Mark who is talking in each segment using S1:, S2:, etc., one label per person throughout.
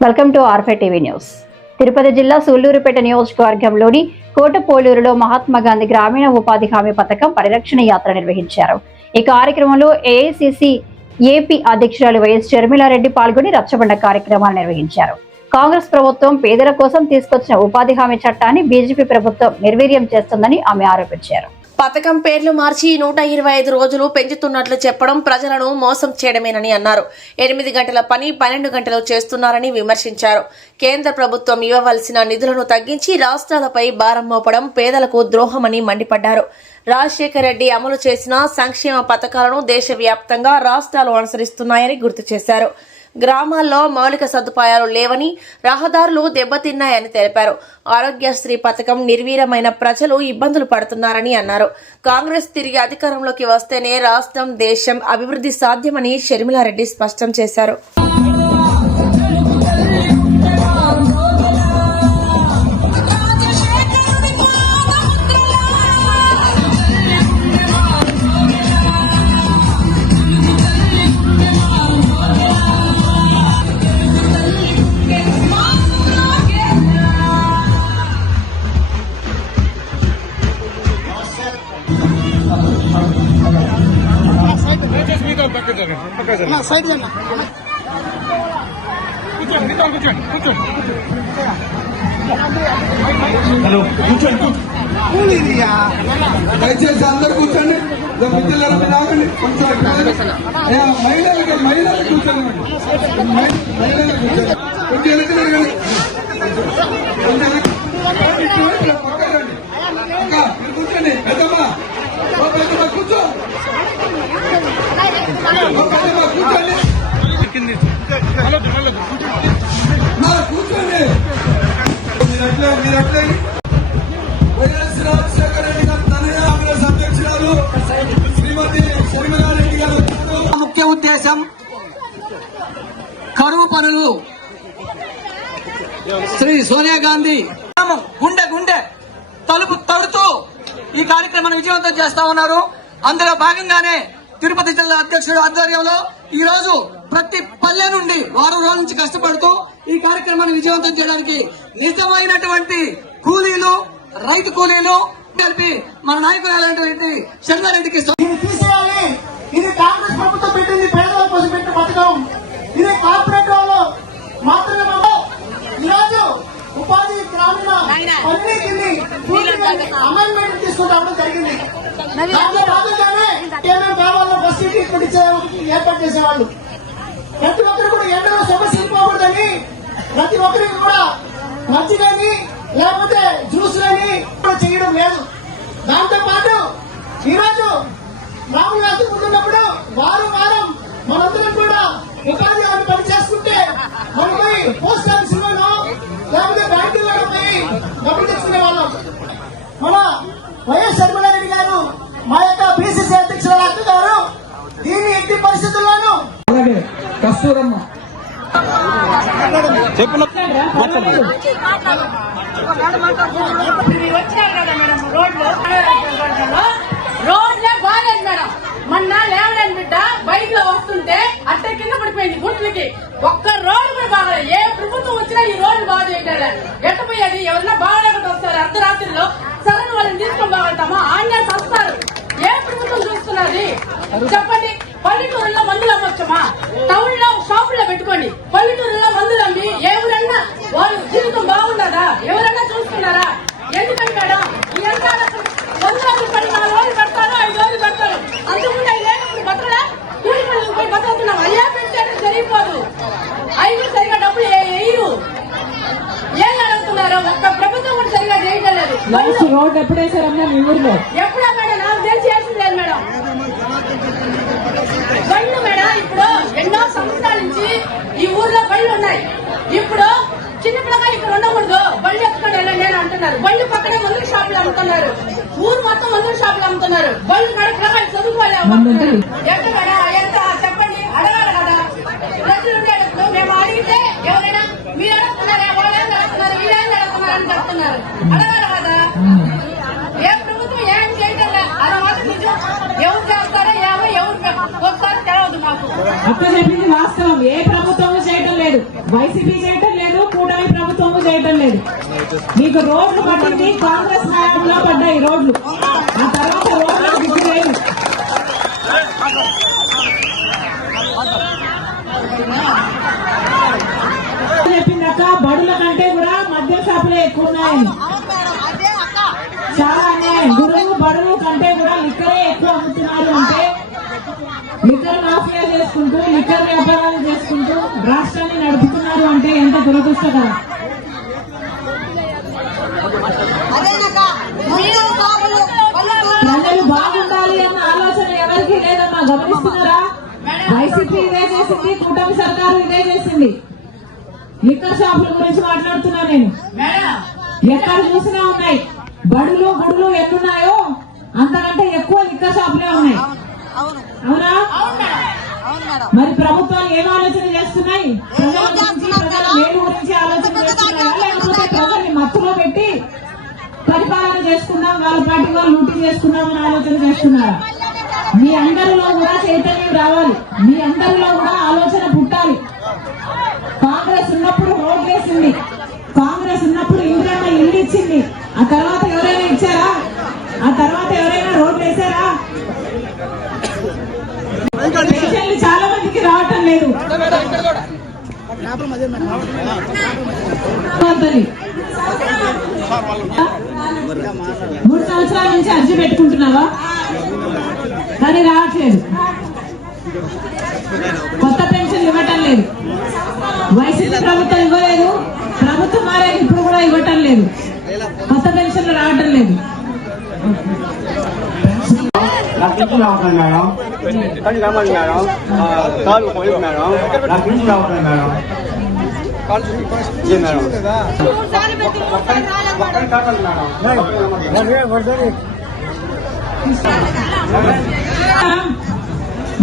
S1: Welcome to ఆర్ఫే TV news Tirupati జిల్లా సూళ్ళూరుపేట నియోజకవర్గంలోని కోటపోలూరులో మహాత్మా గాంధీ గ్రామీణ ఉపాధి హామీ పథకం పరిరక్షణ యాత్ర నిర్వహించారు. ఈ కార్యక్రమంలో ఏఐసిసి ఏపీ అధ్యక్షురాలు వైఎస్ షర్మిలారెడ్డి పాల్గొని రచ్చబండ కార్యక్రమాలు నిర్వహించారు. కాంగ్రెస్ ప్రభుత్వం పేదల కోసం తీసుకొచ్చిన ఉపాధి హామీ చట్టాన్ని బీజేపీ ప్రభుత్వం నిర్వీర్యం చేస్తుందని ఆమె ఆరోపించారు.
S2: పథకం పేర్లు మార్చి నూట ఇరవై ఐదు రోజులు పెంచుతున్నట్లు చెప్పడం ప్రజలను మోసం చేయడమేనని అన్నారు. ఎనిమిది గంటల పని పన్నెండు గంటలు చేస్తున్నారని విమర్శించారు. కేంద్ర ప్రభుత్వం ఇవ్వవలసిన నిధులను తగ్గించి రాష్ట్రాలపై భారం మోపడం పేదలకు ద్రోహమని మండిపడ్డారు. రాజశేఖర రెడ్డి అమలు చేసిన సంక్షేమ పథకాలను దేశవ్యాప్తంగా రాష్ట్రాలు అనుసరిస్తున్నాయని గుర్తు చేశారు. గ్రామాల్లో మౌలిక సదుపాయాలు లేవని రహదారులు దెబ్బతిన్నాయని తెలిపారు. ఆరోగ్యశ్రీ పథకం నిర్వీరమైన ప్రజలు ఇబ్బందులు పడుతున్నారని అన్నారు. కాంగ్రెస్ తిరిగి అధికారంలోకి వస్తేనే రాష్ట్రం దేశం అభివృద్ధి సాధ్యమని షర్మిలారెడ్డి స్పష్టం చేశారు.
S3: కూర్చోండి
S4: దయచేసి అందరు కూర్చోండి. మిత్రులారా మీరు ఆగండి. కొంచెం ఏ, మహిళలకి మహిళలకు కూర్చోండి. మహి- మహిళలకు కూర్చోండి. కొంచెం
S5: కరువు పనులు. శ్రీ సోనియా గాంధీ గుండె గుండె తలుపు తడుతూ ఈ కార్యక్రమాన్ని విజయవంతం చేస్తా ఉన్నారు. అందులో భాగంగానే తిరుపతి జిల్లా అధ్యక్షుడు ఆధ్వర్యంలో ఈ రోజు ప్రతి పల్లె నుండి వారం రోజుల నుంచి కష్టపడుతూ ఈ కార్యక్రమాన్ని విజయవంతం చేయడానికి నిజమైనటువంటి కూలీలు రైతు కూలీలు కలిపి మన నాయకులైనటువంటి శర్మారెడ్డికి
S6: తీసేయాలి. ఇది కాంగ్రెస్ ప్రభుత్వం పెట్టింది పేదల కోసం పెట్టిన పథకం. ఇది కార్పొరేట్ వాళ్ళు మాత్రమే ఈరోజు ఉపాధి గ్రామీణ పని కింది. అమెండ్మెంట్ తీసుకుంటూ రావడం జరిగింది దాంట్లో భాగంగానే ఏమేమి గ్రామాల్లో బస్ ఇచ్చే ఏర్పాటు చేసేవాళ్ళు. ప్రతి ఒక్కరు కూడా ఎండలో సమస్యలు పోకూడదని ప్రతి ఒక్కరికి కూడా కానీ లేకపోతే జ్యూస్ కానీ కూడా చేయడం లేదు. దాంతో పాటు ఈరోజు రాములు గాంధీ ముందున్నప్పుడు వారం వారం మనందరం కూడా ఉపాధి హామీ పని చేసుకుంటే మనం పోయి పోస్ట్ ఆఫీసులోనో లేకపోతే బ్యాంకుల్లో పోయి డబ్బులు తెచ్చుకునే వాళ్ళం మన వైఎస్ శర్మలారెడ్డి గారు మా యొక్క బీసీసీ అధ్యక్షుల అక్క గారు దీన్ని ఎట్టి పరిస్థితుల్లోనూ
S5: అలాగే కస్తూరమ్మ.
S3: చెప్పిన
S7: రోడ్లు రోడ్లే బాగాలేదు మేడం మొన్న లేవలేని బిడ్డ బైక్లో వస్తుంటే అట్ట కింద పడిపోయింది గుంట్లకి ఒక్క రోడ్డు కూడా బాగలేదు ఏ ప్రభుత్వం వచ్చినా ఈ రోడ్డు బాగా చేయట్లే ఎట్టపోయేది ఎవరన్నా బాగాలేకుండా వస్తారు. అర్ధరాత్రిలో వాళ్ళని తీసుకొని పోగలుగుతామా ఆన్లైన్ చస్తారు. ఏ ప్రభుత్వం చూస్తున్నది? చెప్పండి. పల్లెటూరులో మందులు అమ్మొచ్చమా టౌన్లో షాపుల్లో పెట్టుకోండి. పల్లెటూరులో మందులు అమ్మి ఎవరన్నా వాళ్ళ జీవితం బాగున్నదా ఎవరన్నా చూస్తున్నారా ఎందుకని మేడం ఈ యంత్రాలు వంద రోజులు పడి నాలుగు రోజులు పెడతారు ఐదు రోజులు పెడతారు అంతకుముందు ఐదు లేనప్పుడు బతకడా కూలి పనులకు పోయి బతుకుతున్నాం అయ్యా పెట్టారు జరిగిపోదు ఐదు సరిగా డబ్బులు ఏ- వేయరు ఏం అడుగుతున్నారు ఒక్క ప్రభుత్వం కూడా సరిగా చేయటం లేదు
S8: లాస్ట్ రోడ్ ఎప్పుడు వేసారమ్మా మీ ఊర్లో?
S7: ఎప్పుడా మేడం? నాకు తెలిసి లేదు మేడం. బళ్ళు మేడం ఇప్పుడు ఎన్నో సంవత్సరాల నుంచి ఈ ఊర్లో బళ్ళు ఉన్నాయి. ఇప్పుడు చిన్న పిల్లగా ఇక్కడ ఉండకూడదు. బళ్ళు ఎత్తుకొని వెళ్ళండి అని అంటున్నారు. బళ్ళు పక్కనే మందుల షాపులు అమ్ముతున్నారు. ఊరు మొత్తం మందుల షాపులు అమ్ముతున్నారు. బళ్ళు కాడ పిల్లకాయలు చదువుకోలే ఎట్ట మేడం? ఎంత? చెప్పండి. అడగాలి కదా. ప్రజలు ఉండేటప్పుడు మేము అడిగితే ఎవరైనా మీరు అడుగుతున్నారా వాళ్ళు అడుగుతున్నారు వీళ్ళు అడుగుతున్నారు అని చెప్తున్నారు. అడగాలి కదా ఏ ప్రభుత్వం ఏం చేయగల అది మాత్రం నిజం ఎవరు చేస్తారో ఏమో ఎవరు వస్తారో
S8: చెప్పింది వాస్తవం. ఏ ప్రభుత్వం చేయటం లేదు. వైసీపీ చేయటం చేయటం లేదు. మీకు రోడ్లు పట్టింది కాంగ్రెస్ హయాంలో పడ్డాయి రోడ్లు. ఆ తర్వాత రోడ్లు దిక్కు లేదు. చెప్పిందక్క బడుల కంటే కూడా మద్య షాపులే ఎక్కువ ఉన్నాయని చాలా అన్యాయం. గురువు బడులు కంటే కూడా లిక్కరే ఎక్కువ అమ్ముతున్నారు అంటే లిక్కర్ మాఫియా చేసుకుంటూ లిక్కర్ వ్యాపారాలు చేసుకుంటూ రాష్ట్రాన్ని నడుపుతున్నారు అంటే ఎంత దురదృష్టకరం? ప్రజలు బాగుండాలి అన్న ఆలోచన ఎవరికి లేదమ్మా గమనిస్తున్నారా? వైసీపీ ఇదే చేసింది కూటమి సర్కారు ఇదే చేసింది. లిక్కర్ షాపుల గురించి మాట్లాడుతున్నా నేను. ఎక్కడ చూసినా ఉన్నాయి. బడులు గుడులు ఎన్నున్నాయో? అంతకంటే ఎక్కువ లిక్కర్ షాపులే ఉన్నాయి. అవునా. మరి ప్రభుత్వాలు ఏం ఆలోచన చేస్తున్నాయి? మేలు గురించి ఆలోచన చేస్తున్నాయా లేకపోతే ప్రజల్ని మత్తులో పెట్టి పరిపాలన చేసుకుందాం వాళ్ళ పార్టీ వాళ్ళు లూటీ చేసుకుందాం అని ఆలోచన చేస్తున్నారా? మీ అందరిలో కూడా చైతన్యం రావాలి. మీ అందరిలో కూడా ఆలోచన పుట్టాలి. కాంగ్రెస్ ఉన్నప్పుడు రోడ్ వేసింది. కాంగ్రెస్ ఉన్నప్పుడు ఇంద్రమ్మ ఇల్లు ఇచ్చింది. ఆ తర్వాత ఎవరైనా ఇచ్చారా? ఆ తర్వాత ఎవరైనా రోడ్లు వేసారా పెన్షన్లు చాలా మందికి రావటం లేదు వద్దని. మూడు సంవత్సరాల నుంచి అర్జీ పెట్టుకుంటున్నావా? కానీ రావట్లేదు. కొత్త పెన్షన్ ఇవ్వటం లేదు. వైసీపీ ప్రభుత్వం ఇవ్వలేదు. ప్రభుత్వం మారే ఇప్పుడు కూడా ఇవ్వటం లేదు. కొత్త పెన్షన్లు రావటం లేదు.
S9: నాకు మేడం కాలు పోయి మేడం నాకు రావట్లేదు మేడం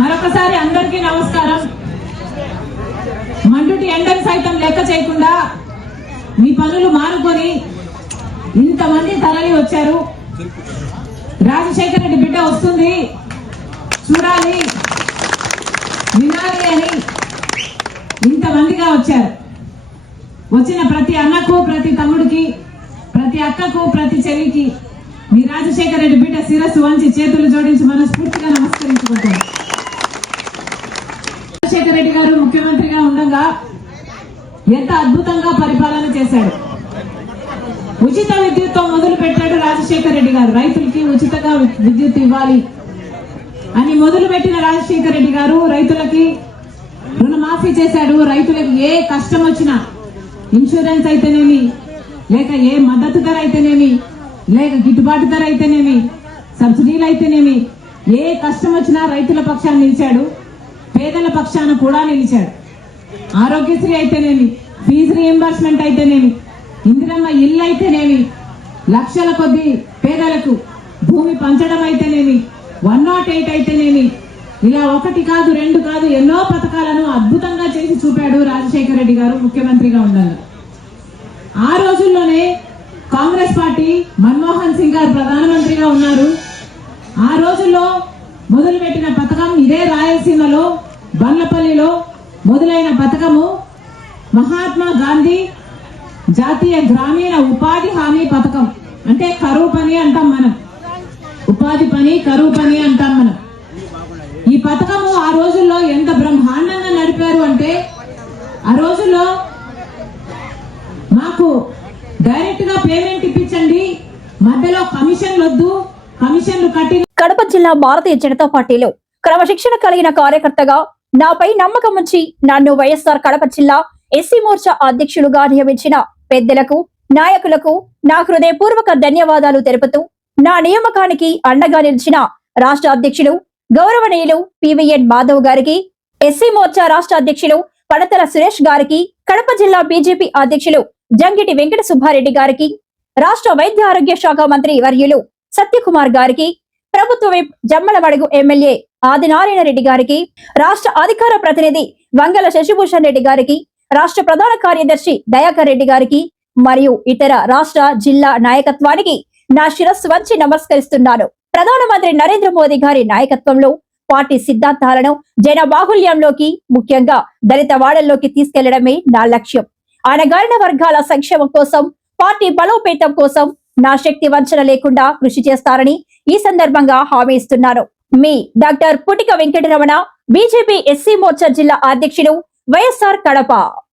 S8: మరొకసారి అందరికీ నమస్కారం. మండుటి ఎండను సైతం లెక్క చేయకుండా మీ పనులు మానుకొని ఇంతమంది తరలి వచ్చారు. రాజశేఖర రెడ్డి బిడ్డ వస్తుంది. చూడాలి. వినాలి అని ఇంతమందిగా వచ్చారు. వచ్చిన ప్రతి అన్నకు ప్రతి తమ్ముడికి ప్రతి అక్కకు ప్రతి చెల్లికి మీ రాజశేఖర రెడ్డి బిడ్డ శిరస్సు వంచి చేతులు జోడించి మనస్ఫూర్తిగా నమస్కరించుకుంటాం రాజశేఖర రెడ్డి గారు ముఖ్యమంత్రిగా ఉండగా ఎంత అద్భుతంగా పరిపాలన చేశాడు. ఉచిత విద్యుత్తో మొదలు పెట్టాడు రాజశేఖర రెడ్డి గారు. రైతులకి ఉచితంగా విద్యుత్ ఇవ్వాలి. అని మొదలు పెట్టిన రాజశేఖర రెడ్డి గారు రైతులకి రుణమాఫీ చేశాడు. రైతులకు ఏ కష్టం వచ్చినా ఇన్సూరెన్స్ అయితేనేమి లేక ఏ మద్దతు ధర అయితేనేమి లేక గిట్టుబాటు ధర అయితేనేమి సబ్సిడీలు అయితేనేమి ఏ కష్టం వచ్చినా రైతుల పక్షాన్ని నిలిచాడు. పేదల పక్షాన కూడా నిలిచాడు. ఆరోగ్యశ్రీ అయితేనేమి ఫీజు రియంబర్స్మెంట్ అయితేనేమి ఇందిరమ్మ ఇల్లు అయితేనేమి లక్షల కొద్ది పేదలకు భూమి పంచడం అయితేనేమి వన్ నాట్ ఎయిట్ అయితేనేమి ఇలా ఒకటి కాదు రెండు కాదు ఎన్నో పథకాలను అద్భుతంగా చేసి చూపాడు రాజశేఖర రెడ్డి గారు ముఖ్యమంత్రిగా ఉండాలి ఆ రోజుల్లోనే కాంగ్రెస్ పార్టీ మన్మోహన్ సింగ్ గారు ప్రధానమంత్రిగా ఉన్నారు. ఆ రోజుల్లో మొదలుపెట్టిన పథకం ఇదే రాయలసీమలో బండ్లపల్లిలో మొదలైన పథకము. మహాత్మా గాంధీ జాతీయ గ్రామీణ ఉపాధి హామీ పథకం. అంటే కరువు పని అంటాం మనం. ఉపాధి పని కరువు పని అంటాం మనం. ఈ పథకము ఆ రోజుల్లో ఎంత బ్రహ్మాండంగా నడిపారు అంటే ఆ రోజుల్లో మాకు డైరెక్ట్గా పేమెంట్ ఇప్పించండి. మధ్యలో కమిషన్లు వద్దు కమిషన్లు కట్టి
S1: కడప జిల్లా భారతీయ జనతా పార్టీలో క్రమశిక్షణ కలిగిన కార్యకర్తగా నాపై నమ్మకం ఉంచి నన్ను వైఎస్ఆర్ కడప జిల్లా ఎస్సీ మోర్చా అధ్యక్షులుగా నియమించిన పెద్దలకు నాయకులకు నా హృదయపూర్వక ధన్యవాదాలు తెలుపుతూ నా నియామకానికి అండగా నిలిచిన రాష్ట్ర అధ్యక్షులు గౌరవనీయులు పివిఎన్ మాధవ్ గారికి ఎస్సీ మోర్చా రాష్ట్ర అధ్యక్షులు పడతల సురేష్ గారికి కడప జిల్లా బీజేపీ అధ్యక్షులు జంగిటి వెంకట సుబ్బారెడ్డి గారికి రాష్ట్ర వైద్య ఆరోగ్య శాఖ మంత్రి వర్యులు సత్యకుమార్ గారికి ప్రభుత్వ విప్ జమ్మలమడుగు ఎమ్మెల్యే ఆదినారాయణ రెడ్డి గారికి రాష్ట్ర అధికార ప్రతినిధి వంగల శశిభూషణ్ రెడ్డి గారికి రాష్ట్ర ప్రధాన కార్యదర్శి దయాకర్ రెడ్డి గారికి మరియు ఇతర రాష్ట్ర జిల్లా నాయకత్వానికి నా శిరస్సు వంచి నమస్కరిస్తున్నాను. ప్రధానమంత్రి నరేంద్ర మోదీ గారి నాయకత్వంలో పార్టీ సిద్ధాంతాలను జన బాహుల్యంలోకి ముఖ్యంగా దళిత వాడల్లోకి తీసుకెళ్ళడమే నా లక్ష్యం. అనగారిన వర్గాల సంక్షేమం కోసం పార్టీ బలోపేతం కోసం నా శక్తి వంచన లేకుండా కృషి చేస్తారని ఈ సందర్భంగా హామీ ఇస్తున్నాను. మీ doctor Putika Venkataramana BJP SC Morcha జిల్లా అధ్యక్షుడు వైఎస్ఆర్ కడప.